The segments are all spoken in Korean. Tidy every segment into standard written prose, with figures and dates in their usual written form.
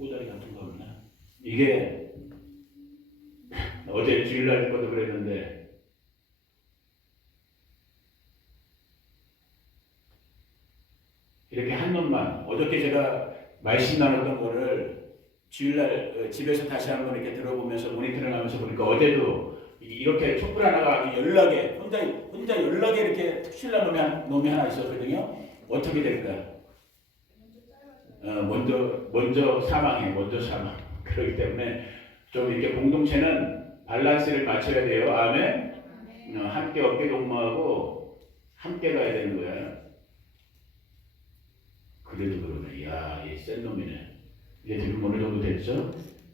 꼬다리 같은 거 없나? 이게 어제 주일날 것도 그랬는데 이렇게 한 놈만 어저께 제가 말씀 나눴던 거를 주일날 집에서 다시 한번 이렇게 들어보면서 모니터링 하면서 보니까 어제도 이렇게 촛불 하나가 아주 연락에 혼자 연락에 이렇게 특실난 놈이 하나 있었거든요. 어떻게 될까? 먼저 사망해. 그렇기 때문에 좀 이렇게 공동체는 밸런스를 맞춰야 돼요. 아멘. 함께 어깨 동무하고 함께 가야 되는 거야. 그래도 그러네. 이야, 이 센 놈이네. 이제 지금 어느 정도 됐죠?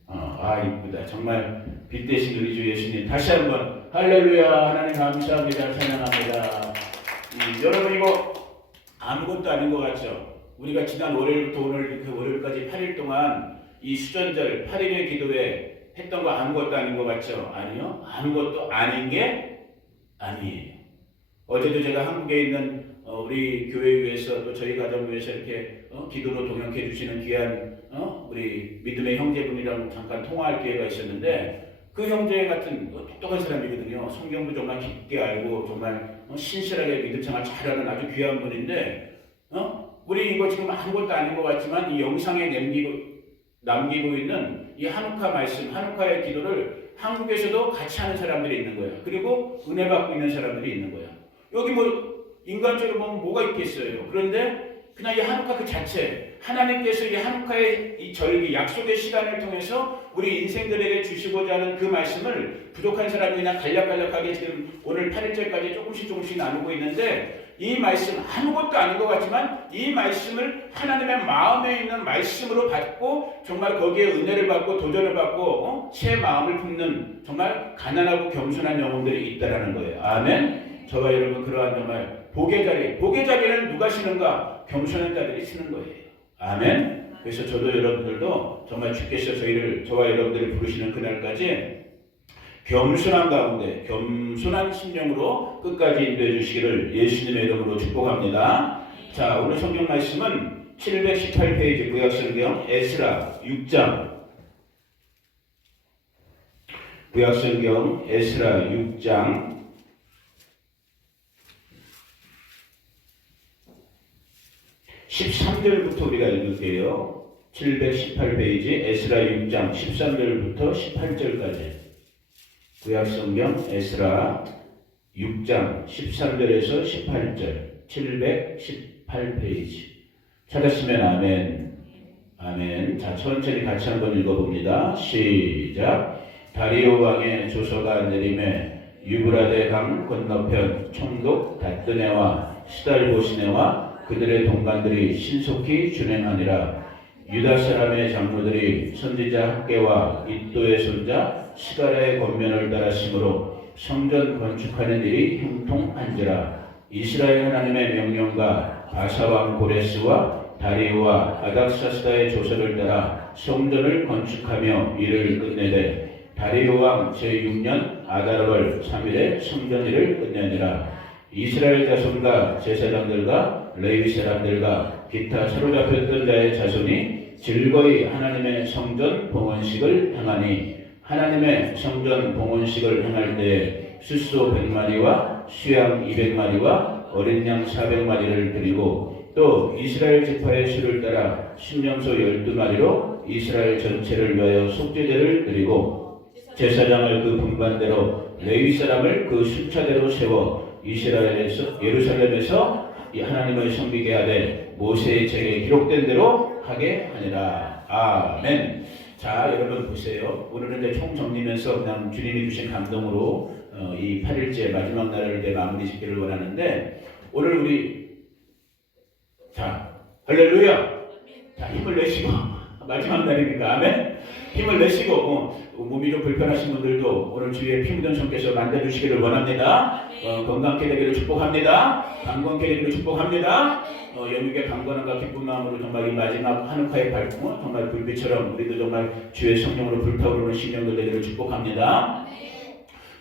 이쁘다. 정말 빛 대신 우리 주 예수님 다시 한번 할렐루야. 하나님 감사합니다. 찬양합니다. 여러분 이거 아무것도 아닌 것 같죠? 우리가 지난 월요일부터 오늘 그 월요일까지 8일 동안 이 수전절 8일의 기도에 했던 거 아무것도 아닌 것 같죠? 아니요. 아무것도 아닌 게 아니에요. 어제도 제가 한국에 있는 우리 교회 위해서 또 저희 가정 위해서 이렇게 기도로 동역해 주시는 귀한 우리 믿음의 형제분이랑 잠깐 통화할 기회가 있었는데 그 형제 같은 똑똑한 사람이거든요. 성경도 정말 깊게 알고 정말 신실하게 믿음 생활 잘하는 아주 귀한 분인데 우리 이거 지금 아무것도 아닌 것 같지만 이 영상에 남기고 있는 이 한우카 말씀, 한우카의 기도를 한국에서도 같이 하는 사람들이 있는 거예요. 그리고 은혜 받고 있는 사람들이 있는 거예요. 여기 인간적으로 보면 뭐가 있겠어요. 그런데 그냥 이 한우카 그 자체, 하나님께서 이 한우카의 이 절기, 약속의 시간을 통해서 우리 인생들에게 주시고자 하는 그 말씀을 부족한 사람이 그냥 간략간략하게 지금 오늘 8일째까지 조금씩 나누고 있는데 이 말씀 아무것도 아닌 것 같지만 이 말씀을 하나님의 마음에 있는 말씀으로 받고 정말 거기에 은혜를 받고 도전을 받고 새 마음을 품는 정말 가난하고 겸손한 영혼들이 있다라는 거예요. 아멘. 저와 여러분 그러한 정말 복의 자리는 누가 쉬는가? 겸손한 자들이 쓰는 거예요. 아멘. 그래서 저도 여러분들도 정말 주께서 저와 여러분들을 부르시는 그날까지 겸손한 가운데 겸손한 심령으로 끝까지 인도해 주시기를 예수님의 이름으로 축복합니다. 자, 오늘 성경 말씀은 718페이지 구약성경 에스라 6장 구약성경 에스라 6장 13절부터 우리가 읽을게요. 718페이지 에스라 6장 13절부터 18절까지 구약성경 에스라 6장 13절에서 18절 718페이지 찾았으면 아멘. 자, 천천히 같이 한번 읽어봅니다. 시작. 다리오 왕의 조서가 내림에 유브라데 강 건너편 총독 다뜨네와 시달보시네와 그들의 동관들이 신속히 준행하니라. 유다 사람의 장로들이 선지자 학계와 id도의 손자 시가라의 권면을 따랐으므로 성전 건축하는 일이 형통한지라. 이스라엘 하나님의 명령과 바사왕 고레스와 다리오와 아닥사스다의 조서를 따라 성전을 건축하며 일을 끝내되 다리오 왕 제6년 아달월 3일에 성전 일을 끝내니라. 이스라엘 자손과 제사장들과 레위 사람들과 기타 사로잡혔던 자의 자손이 즐거이 하나님의 성전 봉헌식을 행하니 하나님의 성전 봉헌식을 행할 때에 숫소 100마리와 수양 200마리와 어린 양 400마리를 드리고 또 이스라엘 지파의 수를 따라 신령소 12마리로 이스라엘 전체를 위하여 속죄제를 드리고 제사장을 그 분반대로 레위 사람을 그 숫자대로 세워 이스라엘에서 예루살렘에서 하나님을 섬기게 하되 모세의 책에 기록된 대로 하게 하니라. 아멘. 자, 여러분 보세요. 오늘은 이제 총정리면서 그냥 주님이 주신 감동으로 이 8일째 마지막 날을 이제 마무리 짓기를 원하는데 오늘 우리 자, 할렐루야. 자, 힘을 내시고 마지막 날이니까 아멘. 힘을 내시고 몸이 좀 불편하신 분들도 오늘 주의 피 묻은 손께서 만져주시기를 원합니다. 건강케 되기를 축복합니다. 강건케 되기를 축복합니다. 영육의 강건함과 기쁜 마음으로 정말 이 마지막 한우카의 발품은 정말 불빛처럼 우리도 정말 주의 성령으로 불타오르는 심령들 되기를 축복합니다.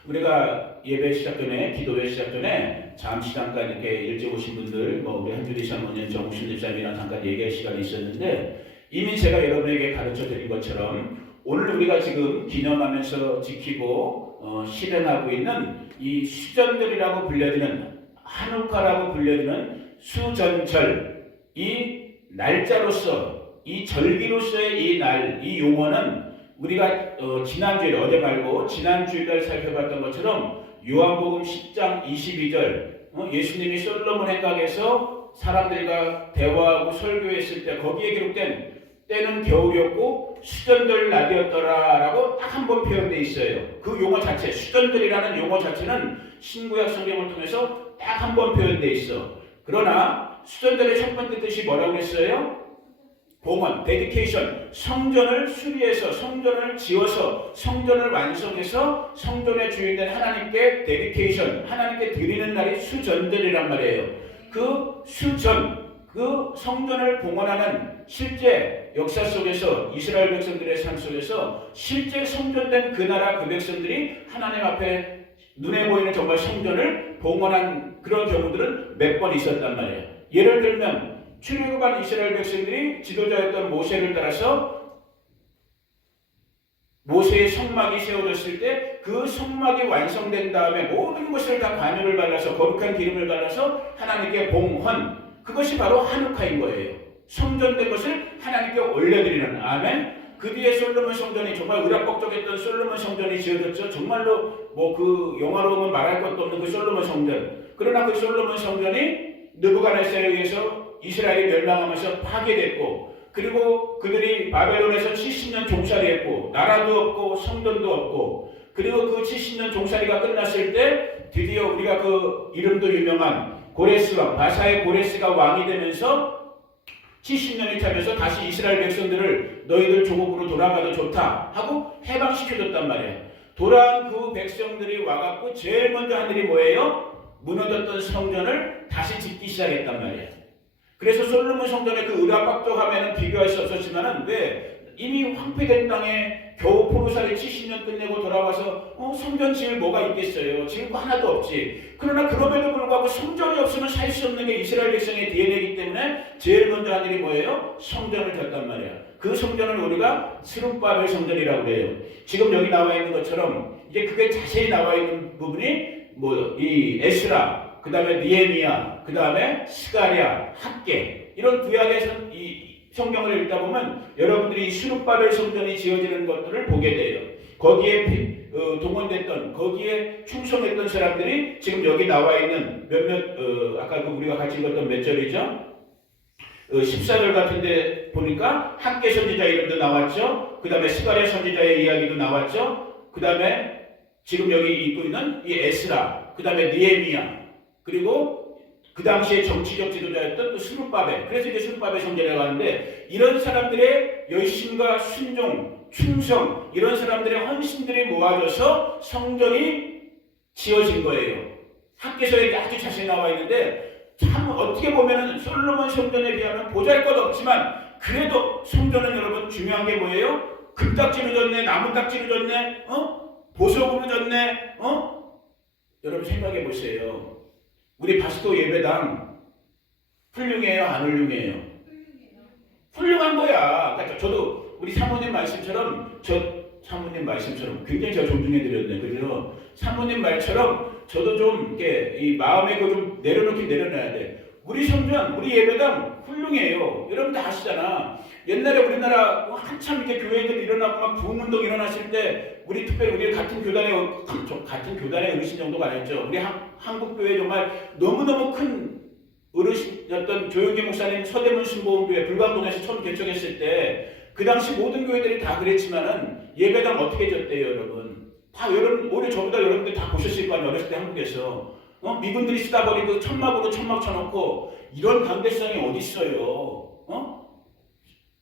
우리가 예배 시작 전에, 기도회 시작 전에 잠깐 이렇게 일찍 오신 분들, 우리 한주리 사모님, 정우신 집사님이랑 잠깐 얘기할 시간이 있었는데 이미 제가 여러분에게 가르쳐 드린 것처럼 오늘 우리가 지금 기념하면서 지키고 실현하고 있는 이 수전들이라고 불려지는 한우카라고 불려지는 수전절, 이 날짜로서 이 절기로서의 이 날, 이 용어는 우리가 지난주에 어제 말고 지난주에 살펴봤던 것처럼 요한복음 10장 22절 예수님이 솔로몬 행각에서 사람들과 대화하고 설교했을 때 거기에 기록된 때는 겨울이었고 수전들 날이었더라라고 딱 한 번 표현되어 있어요. 그 용어 자체, 수전들이라는 용어 자체는 신구약 성경을 통해서 딱 한 번 표현되어 있어. 그러나 수전들의 첫 번째 뜻이 뭐라고 했어요? 봉헌, 데디케이션, 성전을 수리해서, 성전을 지어서, 성전을 완성해서 성전의 주인된 하나님께 데디케이션, 하나님께 드리는 날이 수전들이란 말이에요. 그 수전, 그 성전을 봉헌하는 실제 역사 속에서 이스라엘 백성들의 삶 속에서 실제 성전된 그 나라 그 백성들이 하나님 앞에 눈에 보이는 정말 성전을 봉헌한 그런 경우들은 몇 번 있었단 말이에요. 예를 들면 출애굽한 이스라엘 백성들이 지도자였던 모세를 따라서 모세의 성막이 세워졌을 때 그 성막이 완성된 다음에 모든 것을 다 관유를 발라서 거룩한 기름을 발라서 하나님께 봉헌, 그것이 바로 한우카인 거예요. 성전된 것을 하나님께 올려드리는. 아멘. 그 뒤에 솔로몬 성전이 정말 의락벅적했던 솔로몬 성전이 지어졌죠. 정말로 뭐 그 영화로움은 말할 것도 없는 그 솔로몬 성전. 그러나 그 솔로몬 성전이 느부갓네살에 의해서 이스라엘이 멸망하면서 파괴됐고, 그리고 그들이 바벨론에서 70년 종살이했고, 나라도 없고 성전도 없고, 그리고 그 70년 종살이가 끝났을 때 드디어 우리가 그 이름도 유명한 고레스 왕, 바사의 고레스가 왕이 되면서 70년이 차면서 다시 이스라엘 백성들을 너희들 조국으로 돌아가도 좋다 하고 해방시켜줬단 말이에요. 돌아온 그 백성들이 와갖고 제일 먼저 한 일이 뭐예요? 무너졌던 성전을 다시 짓기 시작했단 말이에요. 그래서 솔로몬 성전의 그 의락박적함에는 비교할 수 없었지만은 왜 이미 황폐된 땅에 겨우 포로살이 70년 끝내고 돌아와서 성전 지을 뭐가 있겠어요? 지을 거 하나도 없지. 그러나 그럼에도 불구하고 성전이 없으면 살 수 없는 게 이스라엘 백성의 DNA이기 때문에 제일 먼저 한 일이 뭐예요? 성전을 졌단 말이에요. 그 성전을 우리가 스룹바벨 성전이라고 해요. 지금 여기 나와 있는 것처럼 이제 그게 자세히 나와 있는 부분이 뭐 이 에스라, 그 다음에 니에미야, 그 다음에 스가랴, 학개, 이런 구약의 이 성경을 읽다 보면 여러분들이 스룹바벨 성전이 지어지는 것들을 보게 돼요. 거기에 동원됐던, 거기에 충성했던 사람들이 지금 여기 나와 있는 아까 우리가 같이 읽었던 몇 절이죠? 14절 같은데 보니까 학개 선지자 이름도 나왔죠. 그 다음에 스가랴 선지자의 이야기도 나왔죠. 그 다음에 지금 여기 읽고 있는 이 에스라, 그 다음에 니에미야, 그리고 그 당시에 정치적 지도자였던 또 스룹바벨. 그래서 이제 스룹바벨 성전이라고 하는데, 이런 사람들의 열심과 순종, 충성, 이런 사람들의 헌신들이 모아져서 성전이 지어진 거예요. 학개서에 아주 자세히 나와 있는데, 참 어떻게 보면은 솔로몬 성전에 비하면 보잘것없지만 그래도 성전은 여러분 중요한 게 뭐예요? 금딱지로 졌네, 나무딱지로 졌네, 보석으로 졌네, 여러분 생각해 보세요. 우리 바스토 예배당 훌륭해요? 안 훌륭해요? 훌륭한 거야. 그러니까 저도 우리 사모님 말씀처럼, 굉장히 제가 존중해드렸네. 그죠? 사모님 말처럼 저도 좀 이렇게 이 마음에 그 좀 내려놔야 돼. 우리 성전, 우리 예배당 훌륭해요. 여러분 다 아시잖아. 옛날에 우리나라 한참 이렇게 교회들 일어나고 막 부흥운동 일어났을 때 특별히 우리 같은 교단의 어르신 정도가 아니었죠. 우리 한국 교회 정말 너무너무 큰 어르신이었던 조용기 목사님 서대문 신보험교회 불광동에서 처음 개척했을 때 그 당시 모든 교회들이 다 그랬지만은 예배당 어떻게 졌대요, 여러분? 다 오히려 저보다 여러분들 다 보셨을 거 아니에요, 어렸을 때 한국에서. 미군들이 쓰다 보니 그 천막으로 천막 쳐놓고 이런 강대성이 어디 있어요?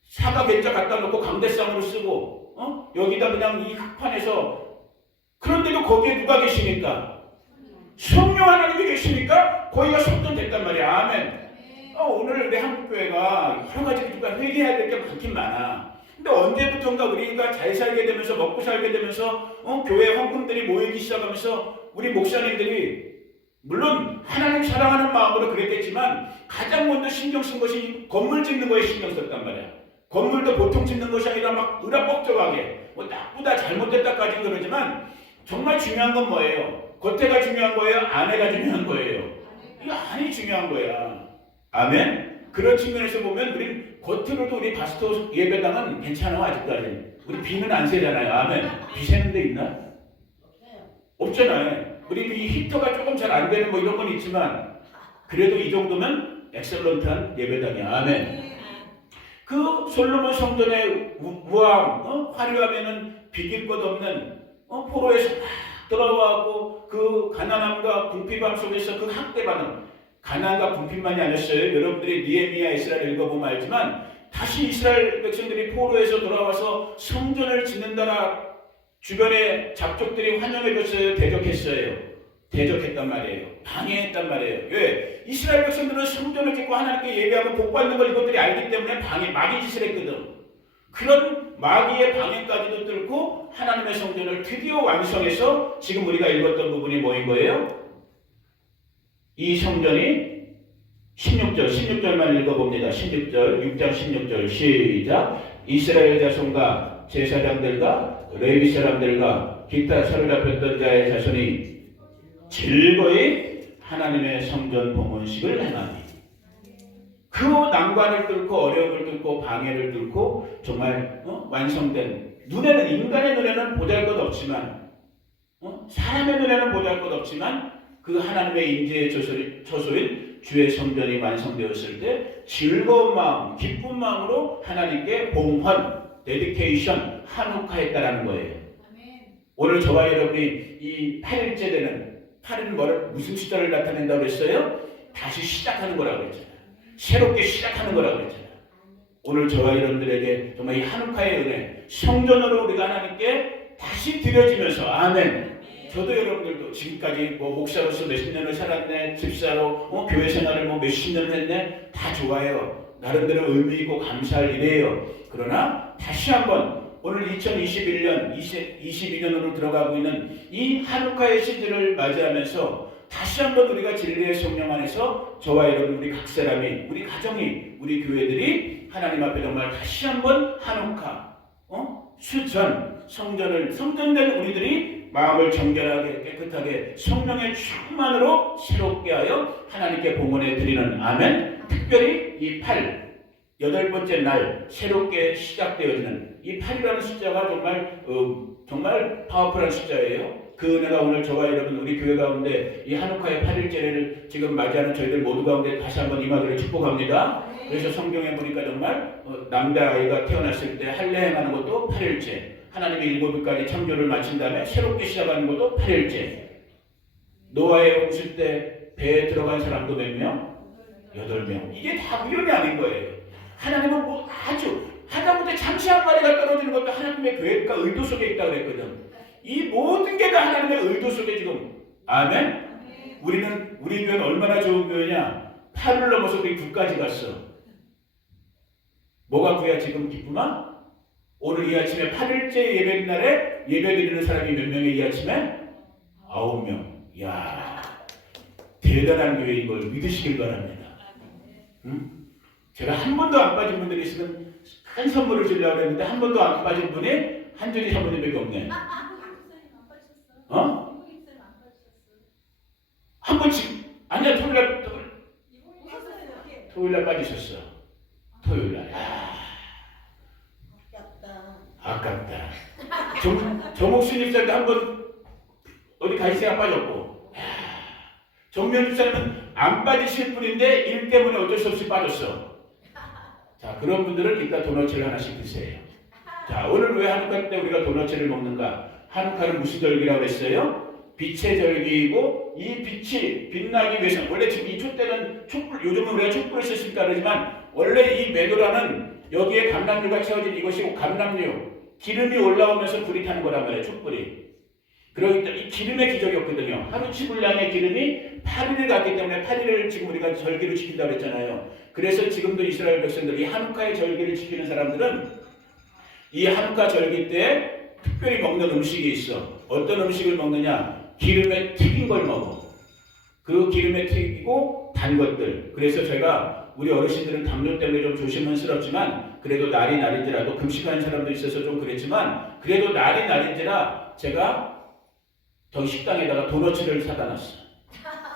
사과 괴짜 갖다 놓고 강대상으로 쓰고, 여기다 그냥 이 흙판에서. 그런데도 거기에 누가 계시니까? 성령 하나님이 계시니까 거기가 성전됐단 말이야. 아멘. 오늘 우리 한국교회가 여러 가지 우리가 회개해야 될 게 많긴 많아. 근데 언제부턴가 우리가 잘 살게 되면서, 먹고 살게 되면서, 교회 헌금들이 모이기 시작하면서 우리 목사님들이 물론 하나님 사랑하는 마음으로 그랬겠지만 가장 먼저 신경 쓴 것이 건물 짓는 거에 신경 썼단 말이야. 건물도 보통 짓는 것이 아니라 막 으라뻑적하게 뭐 나쁘다 잘못됐다까지는 그러지만 정말 중요한 건 뭐예요? 겉에가 중요한 거예요? 안에가 중요한 거예요? 이 안이 중요한 거야. 아멘? 그런 측면에서 보면 우리 겉으로도 우리 바스토 예배당은 괜찮아 아직까지. 우리 비는 안 새잖아요. 아멘. 비 새는 데 있나? 없잖아요. 우리 이 히터가 조금 잘 안 되는 뭐 이런 건 있지만 그래도 이 정도면 엑셀런트한 예배당이야. 아멘. 그 솔로몬 성전의 우아함, 화려하면은 비길 것 없는 포로에서 막 들어와고 그 가난함과 궁핍함 속에서 그 학대받음, 가난과 궁핍만이 아니었어요. 여러분들이 니에미야 에스라를 읽어보면 알지만 다시 이스라엘 백성들이 포로에서 돌아와서 성전을 짓는다라 주변의 잡족들이 환영해줬어요? 대적했어요? 대적했단 말이에요. 방해했단 말이에요. 왜? 이스라엘 백성들은 성전을 짓고 하나님께 예배하고 복받는 걸 이것들이 알기 때문에 마귀 짓을 했거든. 그런 마귀의 방해까지도 뚫고 하나님의 성전을 드디어 완성해서 지금 우리가 읽었던 부분이 뭐인 거예요? 이 성전이 16절만 읽어봅니다. 16절, 6장 16절 시작. 이스라엘 자손과 제사장들과 레위 사람들과 기타 사로잡혔던 자의 자손이 즐거이 하나님의 성전 봉헌식을 행하니 그 난관을 뚫고 어려움을 뚫고 방해를 뚫고 정말 완성된 눈에는 인간의 눈에는 보잘것 없지만 사람의 눈에는 보잘것 없지만 그 하나님의 임재의 처소인 주의 성전이 완성되었을 때 즐거운 마음, 기쁜 마음으로 하나님께 봉헌, 데디케이션, 한욱화했다라는 거예요. 오늘 저와 여러분이 이 8일째 되는 8일은 무슨 숫자를 나타낸다고 그랬어요? 다시 시작하는 거라고 그랬잖아요. 새롭게 시작하는 거라고 그랬잖아요. 오늘 저와 여러분들에게 정말 이 한욱화의 은혜, 성전으로 우리가 하나님께 다시 드려지면서 아멘. 저도 여러분들도 지금까지 뭐 목사로서 몇십 년을 살았네, 집사로 교회 생활을 뭐 몇십 년을 했네, 다 좋아요. 나름대로 의미 있고 감사할 일이에요. 그러나 다시 한번 오늘 2021년, 22년으로 들어가고 있는 이 한욱화의 시즌을 맞이하면서 다시 한번 우리가 진리의 성령 안에서 저와 여러분 우리 각 사람이, 우리 가정이, 우리 교회들이 하나님 앞에 정말 다시 한번 한욱화, 성전된 우리들이 마음을 정결하게 깨끗하게 성령의 충만으로 새롭게 하여 하나님께 봉헌해 드리는 아멘. 특별히 이 8번째 날 새롭게 시작되어지는 이 8이라는 숫자가 정말 파워풀한 숫자예요. 그 은혜가 오늘 저와 여러분 우리 교회 가운데 이 한욱화의 8일째를 지금 맞이하는 저희들 모두 가운데 다시 한번 임하기를 축복합니다. 그래서 성경에 보니까 정말 남자아이가 태어났을 때 할례행하는 것도 8일째, 하나님의 7일까지 창조를 마친 다음에 새롭게 시작하는 것도 8일째, 노아의 홍수 때 배에 들어간 사람도 몇 명? 8명. 이게 다 우연이 아닌 거예요. 하나님은 뭐 아주 하다못해 잠시 한 마리가 떨어지는 것도 하나님의 계획과 의도 속에 있다고 그랬거든. 이 모든 게 다 하나님의 의도 속에 지금 아멘? 우리 교회는 얼마나 좋은 교회냐? 8을 넘어서 우리 9까지 갔어. 뭐가 9야 지금 기쁨아? 오늘 이 아침에 8일째 예배 날에 예배 드리는 사람이 몇 명이 이 아침에? 9명. 이야, 대단한 교회인 걸 믿으시길 바랍니다. 응? 제가 한 번도 안 빠진 분들이 있으면 큰 선물을 주려고 했는데 한 번도 안 빠진 분이 한준희 사모님밖에 없네. 한 번씩 아니야, 토요일날 빠지셨어. 토요일날. 아깝다. 정옥수 집사님도 한 번 어디 가시다가 빠졌고, 정면 집사님은 안 빠지실 분인데 일 때문에 어쩔 수 없이 빠졌어. 자, 그런 분들은 이따 도너츠를 하나씩 드세요. 자, 오늘 왜 한욱화 때 우리가 도너츠를 먹는가? 한욱화는 무슨 절기라고 했어요? 빛의 절기이고, 이 빛이 빛나기 위해서 원래 지금 이 촛대는 촛불, 요즘은 우리가 촛불을 쓰니까 그러지만 원래 이 메노라는 여기에 감람류가 채워진 이것이 감람류, 기름이 올라오면서 불이 타는 거란 말이에요. 촛불이. 그러기 때문에 이 기름의 기적이었거든요. 하루치 분량의 기름이 8일을 갔기 때문에 8일을 지금 우리가 절기를 지킨다고 했잖아요. 그래서 지금도 이스라엘 백성들, 이 한욱화의 절기를 지키는 사람들은 이 한욱화 절기 때 특별히 먹는 음식이 있어. 어떤 음식을 먹느냐? 기름에 튀긴 걸 먹어. 그 기름에 튀기고 단 것들. 그래서 제가 우리 어르신들은 당뇨 때문에 좀 조심스럽지만 그래도 날이 날인지라도 금식하는 사람도 있어서 좀 그랬지만 그래도 날이 날인지라 제가 더 식당에다가 도너츠를 사다 놨어요.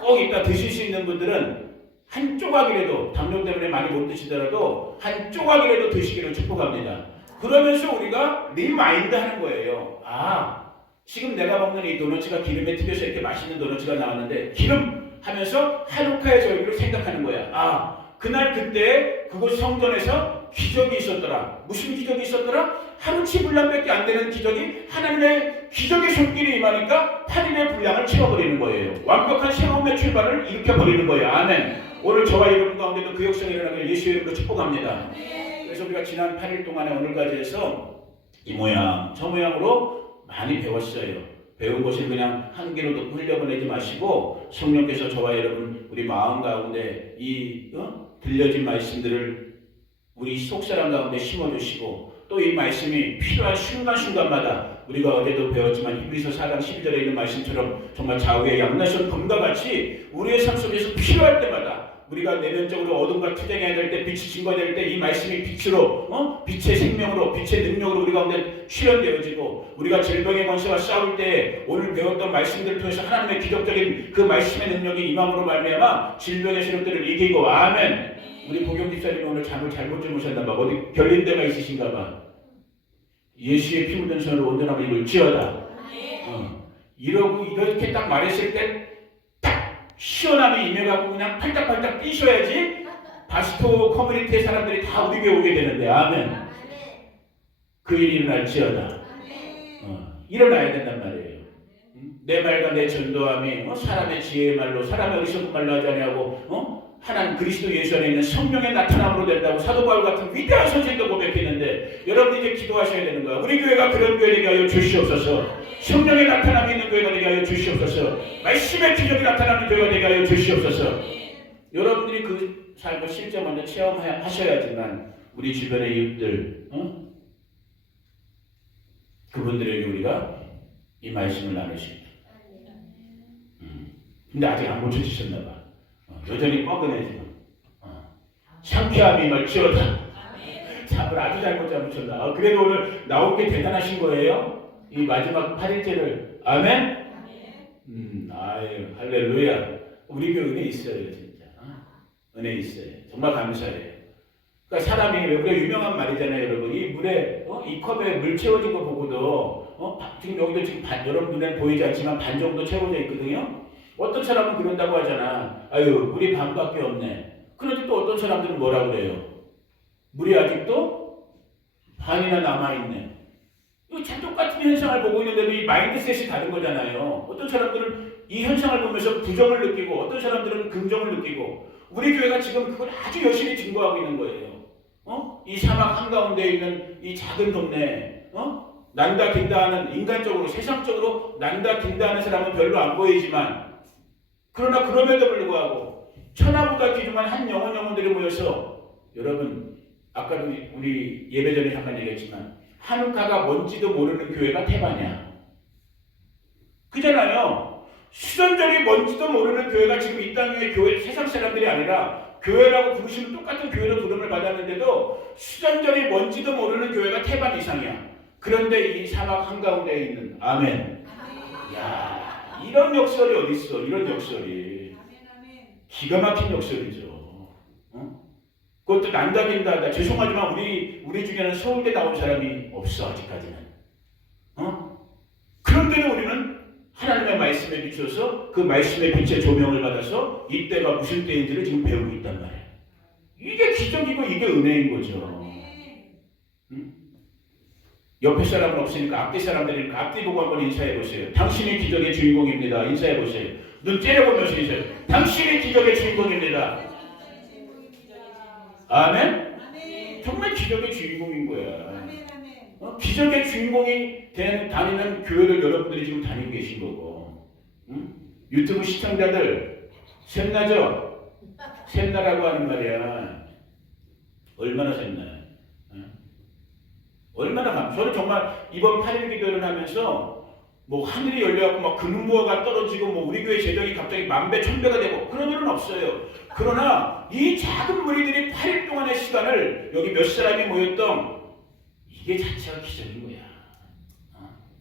꼭 이따 드실 수 있는 분들은 한 조각이라도 당뇨 때문에 많이 못 드시더라도 한 조각이라도 드시기를 축복합니다. 그러면서 우리가 리마인드 하는 거예요. 아, 지금 내가 먹는 이 도너츠가 기름에 튀겨서 이렇게 맛있는 도너츠가 나왔는데 기름 하면서 한우카의 절기를 생각하는 거야. 아, 그날 그때 그곳 성전에서 기적이 있었더라. 무슨 기적이 있었더라? 하루치 분량밖에 안 되는 기적이 하나님의 기적의 손길이 임하니까 8일의 분량을 채워버리는 거예요. 완벽한 새로운 출발을 일으켜버리는 거예요. 아멘. 오늘 저와 여러분 가운데도 그 역사가 일어나길 예수의 이름으로 축복합니다. 그래서 우리가 지난 8일 동안에 오늘까지 해서 이 모양 저 모양으로 많이 배웠어요. 배운 것을 그냥 한 귀로 듣고 흘려보내지 마시고 성령께서 저와 여러분 우리 마음 가운데 이 들려진 말씀들을 우리 속사람 가운데 심어주시고 또 이 말씀이 필요한 순간순간마다 우리가 어제도 배웠지만 히브리서 4장 12절에 있는 말씀처럼 정말 좌우의 양나션 검과 같이 우리의 삶 속에서 필요할 때마다 우리가 내면적으로 어둠과 투쟁해야 될 때 빛이 증거될 때 이 말씀이 빛으로 빛의 생명으로 빛의 능력으로 우리 가운데 출현되어지고 우리가 질병의 권세와 싸울 때 오늘 배웠던 말씀들을 통해서 하나님의 기적적인 그 말씀의 능력이 임함으로 말미암아 질병의 세력들을 이기고 아멘. 우리 보경 집사님이 오늘 잠을 잘못 주무셨나 봐. 어디 결린 데가 있으신가 봐. 예수의 피 묻은 손으로 온전함을 입을지어다. 이러고 이렇게 딱 말했을 때 딱 시원함이 임해갖고 그냥 팔딱팔딱 뛰셔야지 바스토 커뮤니티의 사람들이 다 우리 교회 오게 되는데 아멘. 그 일이 일어날지어다. 일어나야 된단 말이에요. 내 말과 내 전도함이 사람의 지혜의 말로 사람의 어리석은 말로 하지 아니하고 하나님 그리스도 예수 안에 있는 성령의 나타남으로 된다고 사도 바울 같은 위대한 선생도 고백했는데 여러분이 이제 기도하셔야 되는 거야. 우리 교회가 그런 교회 되게 하여 주시옵소서. 성령의 나타남이 있는 교회가 되게 하여 주시옵소서. 말씀의 기적이 나타나는 교회가 되게 하여 주시옵소서. 여러분들이 그 삶을 실제 먼저 체험하셔야지만 우리 주변의 이웃들 그분들에게 우리가 이 말씀을 나누십니다. 근데 아직 안 고쳐지셨나 봐. 여전히 뻐근해 지금. 상쾌함이 멀지어다. 잠을 아주 잘못 잠으셨나. 그래도 오늘 나온 게 대단하신 거예요. 이 마지막 8일째를 아멘. 아유 할렐루야. 우리 교회 은혜 있어요 진짜. 은혜 있어요. 정말 감사해요. 그러니까 사람이 우리가 유명한 말이잖아요, 여러분. 이 물에 이 컵에 물 채워진 거 보고도 지금 여기도 지금 여러분 눈에 보이지 않지만 반 정도 채워져 있거든요. 어떤 사람은 그런다고 하잖아. 아유, 물이 반밖에 없네. 그런데 또 어떤 사람들은 뭐라고 그래요? 물이 아직도 반이나 남아있네. 이거 참 똑같은 현상을 보고 있는데도 이 마인드셋이 다른 거잖아요. 어떤 사람들은 이 현상을 보면서 부정을 느끼고 어떤 사람들은 긍정을 느끼고 우리 교회가 지금 그걸 아주 열심히 증거하고 있는 거예요. 이 사막 한가운데 있는 이 작은 동네 난다 긴다 하는 인간적으로 세상적으로 난다 긴다 하는 사람은 별로 안 보이지만 그러나 그럼에도 불구하고 천하보다 귀중한 한 영혼들이 모여서 여러분 아까도 우리 예배 전에 잠깐 얘기했지만 한우카가 뭔지도 모르는 교회가 태반이야. 그잖아요. 수전절이 뭔지도 모르는 교회가 지금 이 땅의 교회 세상 사람들이 아니라 교회라고 부르시면 똑같은 교회로 부름을 받았는데도 수전절이 뭔지도 모르는 교회가 태반 이상이야. 그런데 이 사막 한가운데에 있는 아멘. 야. 이런 역설이 어디 있어? 이런 역설이 기가 막힌 역설이죠. 그것도 난다긴다. 죄송하지만 우리 중에는 서울대 나온 사람이 없어 아직까지는. 그런데도 우리는 하나님의 말씀에 비춰서 그 말씀의 빛의 조명을 받아서 이때가 무슨 때인지를 지금 배우고 있단 말이에요. 이게 기적이고 이게 은혜인 거죠. 옆에 사람은 없으니까 앞뒤 사람들이니까 앞뒤 보고 한번 인사해 보세요. 당신이 기적의 주인공입니다. 인사해 보세요. 눈 째려보면서 인사해. 당신이 기적의 주인공입니다. 아멘? 정말 기적의 주인공인 거야. 기적의 주인공이 다니는 교회를 여러분들이 지금 다니고 계신 거고. 유튜브 시청자들 샘나죠? 샘나라고 하는 말이야. 얼마나 샘나요? 얼마나 저는 정말 이번 8일 기도를 하면서 뭐 하늘이 열려갖고 막 금은보화가 떨어지고 뭐 우리 교회 재정이 갑자기 만배 천배가 되고 그런 일은 없어요. 그러나 이 작은 무리들이 8일 동안의 시간을 여기 몇 사람이 모였던 이게 자체가 기적인 거야.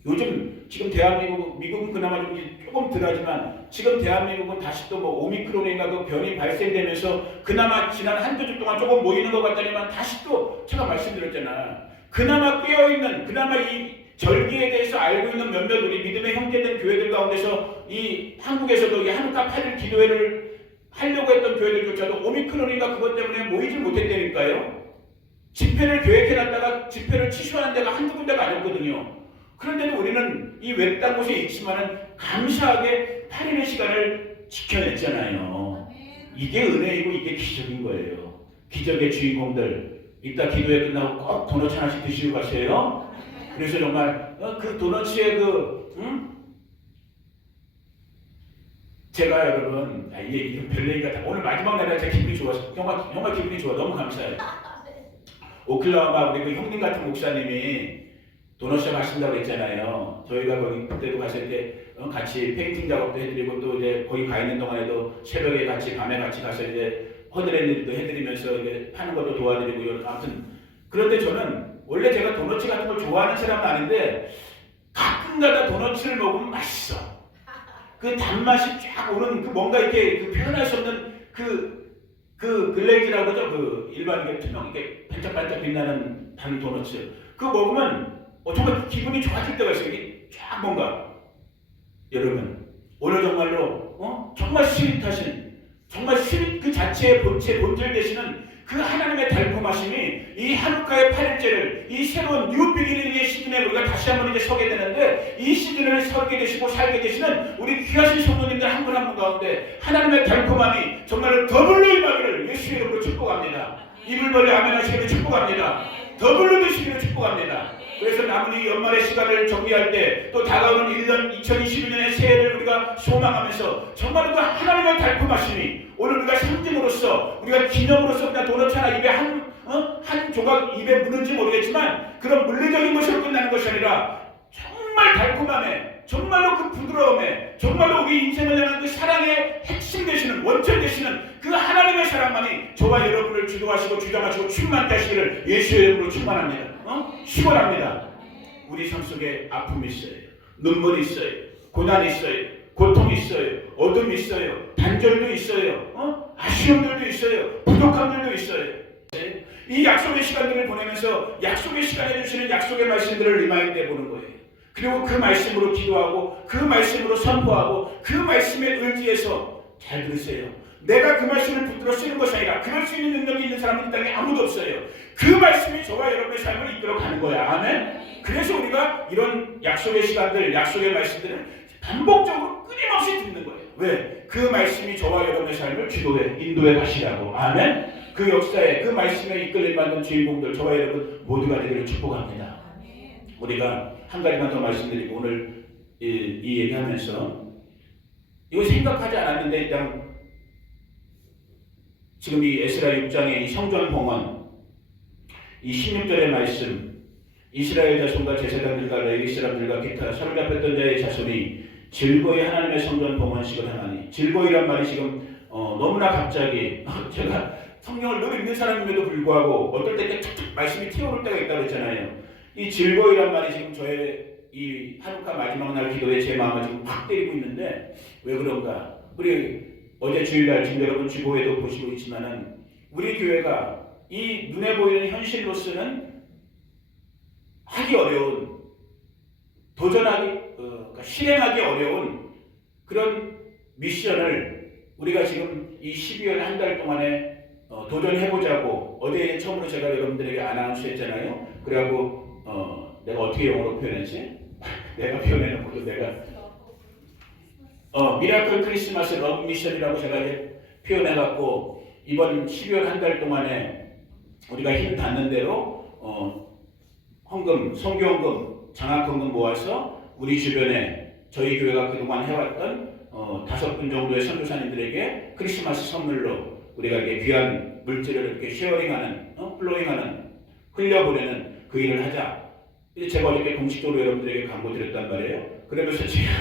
요즘 지금 대한민국, 미국은 그나마 좀 조금 덜하지만 지금 대한민국은 다시 또 뭐 오미크론인가 그 변이 발생되면서 그나마 지난 한두 주 동안 조금 모이는 것 같다니만 다시 또 제가 말씀드렸잖아. 그나마 깨어있는, 그나마 이 절기에 대해서 알고 있는 몇몇 우리 믿음의 형제된 교회들 가운데서 이 한국에서도 이 한우카 8일 기도회를 하려고 했던 교회들조차도 오미크론인가 그것 때문에 모이질 못했다니까요. 집회를 계획해놨다가 집회를 취소하는 데가 한두 군데가 아니었거든요. 그런데도 우리는 이 외딴 곳에 있지만은 감사하게 8일의 시간을 지켜냈잖아요. 이게 은혜이고 이게 기적인 거예요. 기적의 주인공들 이따 기도회 끝나고 꼭 도넛 하나씩 드시고 가세요. 그래서 정말 그 도넛의 제가 여러분 이게 별 얘기가 다 오늘 마지막 날에 제 기분이 좋아서 정말 기분이 좋아. 너무 감사해요. 오클라호마 우리 그 형님 같은 목사님이 도넛샵 하신다고 했잖아요. 저희가 거기 그때도 갔을 때 같이 페인팅 작업도 해드리고 또 이제 거기 가 있는 동안에도 새벽에 같이 밤에 같이 가서 이제 허드렛 일도 해드리면서 이제 파는 것도 도와드리고 아무튼 그런데 저는 원래 제가 도넛 같은 걸 좋아하는 사람은 아닌데 가끔가다 도넛을 먹으면 맛있어. 그 단맛이 쫙 오는 그 뭔가 이렇게 그 표현할 수 없는 그 글레이즈라고 하죠. 그 일반 이게 투명 이렇게 반짝반짝 빛나는 단 도넛. 그거 먹으면 정말 기분이 좋아질 때가 있어요. 이게 쫙 뭔가 여러분 오늘 정말로 정말 스윗하신 정말 스윗 그 자체의 본체 본질 되시는 그 하나님의 달콤하심이 이 한우카의 8일째를 이 새로운 뉴 비기닝의 시즌에 우리가 다시 한번 이제 서게 되는데 이 시즌을 서게 되시고 살게 되시는 우리 귀하신 성도님들 한 분 한 분 가운데 하나님의 달콤함이 정말로 더블로 임하기를 예수의 이름으로 축복합니다. 입을 벌려 아멘 하시기를 축복합니다. 더블로 되시기를 축복합니다. 그래서 남은 이 연말의 시간을 정리할 때 또 다가오는 1년 2021년의 새해를 우리가 소망하면서 정말 그 하나님의 달콤하심이 오늘 우리가 상징으로서 우리가 기념으로서 그냥 도넛 하나 입에 한 조각 입에 묻는지 모르겠지만 그런 물리적인 것으로 끝나는 것이 아니라 정말 달콤함에 정말로 그 부드러움에 정말로 우리 인생을 향한 그 사랑의 핵심 되시는 원천 되시는 그 하나님의 사랑만이 저와 여러분을 주도하시고 주장하시고 충만케 하시기를 예수의 이름으로 충만합니다. 축원합니다. 우리 삶 속에 아픔이 있어요. 눈물이 있어요. 고난이 있어요. 고통이 있어요. 어둠이 있어요. 단절도 있어요. 아쉬움들도 있어요. 부족함들도 있어요. 이 약속의 시간들을 보내면서 약속의 시간에 주시는 약속의 말씀들을 리마인드 해보는 거예요. 그리고 그 말씀으로 기도하고 그 말씀으로 선포하고 그 말씀에 의지해서 잘 들으세요. 내가 그 말씀을 붙들어 쓰는 것이 아니라 그럴 수 있는 능력이 있는 사람은 이 땅에 아무도 없어요. 그 말씀이 저와 여러분의 삶을 이끌어가는 거야. 아멘. 그래서 우리가 이런 약속의 시간들, 약속의 말씀들을 반복적으로 끊임없이 듣는 거예요. 왜? 그 말씀이 저와 여러분의 삶을 기도해, 인도해 가시라고. 아멘. 그 역사에 그 말씀에 이끌림 받는 주인공들 저와 여러분 모두가 되기를 축복합니다. 우리가 한 가지만 더 말씀드리고 오늘 이 얘기하면서 이거 생각하지 않았는데 일단 지금 이 에스라 6장의 이 성전 봉헌 이 16절의 말씀 이스라엘 자손과 제사장들과 레위 사람들과 기타 사로잡혔던 자의 자손이 즐거이 하나님의 성전 봉헌식을 하나니 즐거이란 말이 지금 너무나 갑자기 제가 성경을 늘 읽는 사람임에도 불구하고 어떨 때 툭툭 말씀이 튀어오를 때가 있다고 했잖아요. 이 즐거이란 말이 지금 저의 이 한우카 마지막 날 기도에 제 마음을 지금 확 때리고 있는데 왜 그런가? 우리 어제 주일날 지금 여러분 주보에도 보시고 있지만은 우리 교회가 이 눈에 보이는 현실로서는 하기 어려운 도전하기 그러니까 실행하기 어려운 그런 미션을 우리가 지금 이 12월 한 달 동안에 도전해보자고 어제 처음으로 제가 여러분들에게 아나운스 했잖아요. 그래갖고 내가 어떻게 영어로 표현했지? 내가 표현해놓고도 내가 미라클 크리스마스 러브 미션이라고 제가 이제 표현해갖고 이번 12월 한 달 동안에 우리가 힘 닿는 대로 헌금, 선교헌금, 장학헌금 모아서 우리 주변에 저희 교회가 그동안 해왔던 5분 정도의 선교사님들에게 크리스마스 선물로 우리가 이렇게 귀한 물질을 이렇게 쉐어링하는, 플로잉하는, 흘려보내는 그 일을 하자. 제가 어저께 공식적으로 여러분들에게 광고드렸단 말이에요. 그러면서 제가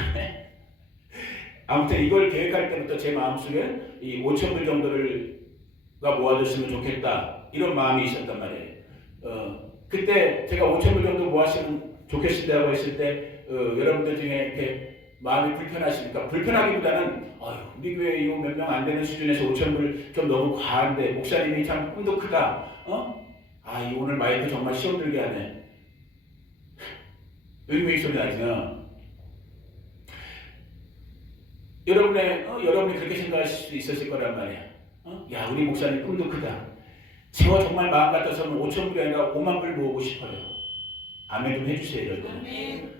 아무튼 이걸 계획할 때부터 제 마음속에 이 5천 불 정도가 모아졌으면 좋겠다 이런 마음이 있었단 말이에요. 그때 제가 5천 불 정도 모았으면 좋겠다고 했을 때 여러분들 중에 이렇게 마음이 불편하시니까, 불편하기보다는 우리 교회 이거 몇 명 안 되는 수준에서 5천 불 좀 너무 과한데 목사님이 참 꿈도 크다. 이 오늘 마이크 정말 시험 들게 하네. 여기 소리 나죠? 여러분이 그렇게 생각할 수도 있었을 거란 말이야. 야, 우리 목사님 꿈도 크다. 제가 정말 마음 같아서는 5천 불이 아니라 5만 불 모으고 싶어요. 아멘 좀 해주세요, 이럴 때는.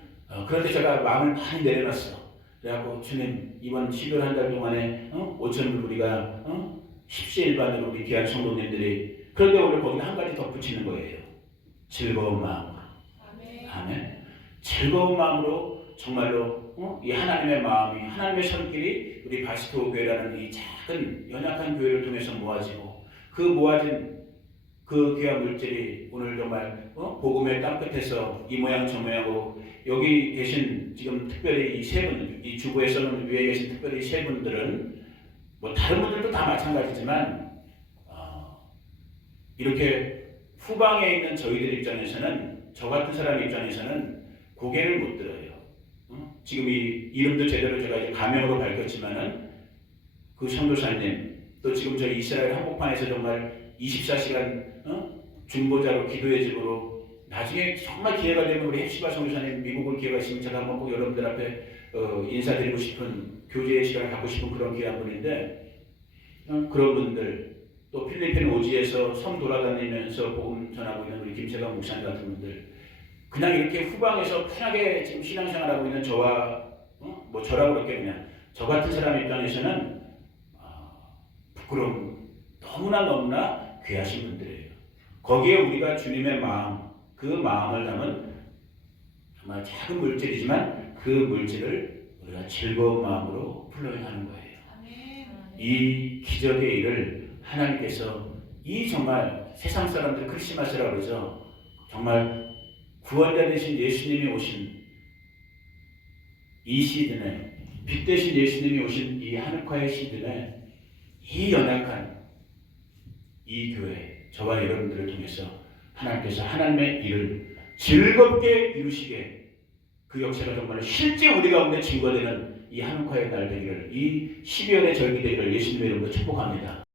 그런데 제가 마음을 많이 내려놨어. 그래갖고 주님, 이번 12월 한 달 동안에 5천 불 우리가 십시일반으로 우리 귀한 성도님들이, 그런데 오늘 거기다 한 가지 덧붙이는 거예요. 즐거운 마음으로. 아멘. 즐거운 마음으로 정말로 이 하나님의 마음이, 하나님의 손길이 우리 바스토 교회라는 이 작은 연약한 교회를 통해서 모아지고, 그 모아진 그 귀한 물질이 오늘 정말 복음의 땅끝에서 이 모양 저 모양으로, 여기 계신 지금 특별히 이 세 분, 이 주부에서는 위에 계신 특별히 세 분들은 뭐 다른 분들도 다 마찬가지지만 이렇게 후방에 있는 저희들 입장에서는, 저 같은 사람 입장에서는 고개를 못 들어요. 지금 이 이름도 제대로 제가 이제 가명으로 밝혔지만은 그 선교사님, 또 지금 저희 이스라엘 한복판에서 정말 24시간 중보자로 기도의 집으로, 나중에 정말 기회가 되면 우리 헵시바 선교사님 미국을 기회가 있으면 제가 한번 꼭 여러분들 앞에 인사드리고 싶은, 교제의 시간을 갖고 싶은 그런 귀한 분인데, 그런 분들, 또 필리핀 오지에서 섬 돌아다니면서 복음 전하고 있는 우리 김세강 목사님 같은 분들, 그냥 이렇게 후방에서 편하게 지금 신앙생활하고 있는 저와 뭐 저라고 그렇게 그냥 저 같은 사람 입장에서는 부끄러움, 너무나 귀하신 분들이에요. 거기에 우리가 주님의 마음, 그 마음을 담은 정말 작은 물질이지만 그 물질을 우리가 즐거운 마음으로 풀어내는 거예요. 이 기적의 일을 하나님께서, 이 정말 세상 사람들 크리스마스라고 그러죠. 정말 구원자 되신 예수님이 오신 이 시즌에, 빛 대신 예수님이 오신 이 하늘과의 시즌에, 이 연약한 이 교회, 저와 여러분들을 통해서 하나님께서 하나님의 일을 즐겁게 이루시게, 그 역사가 정말 실제 우리 가운데 증거되는 이 하늘과의 날 되기를, 이 12월의 절기 되기를 예수님의 이름으로 축복합니다.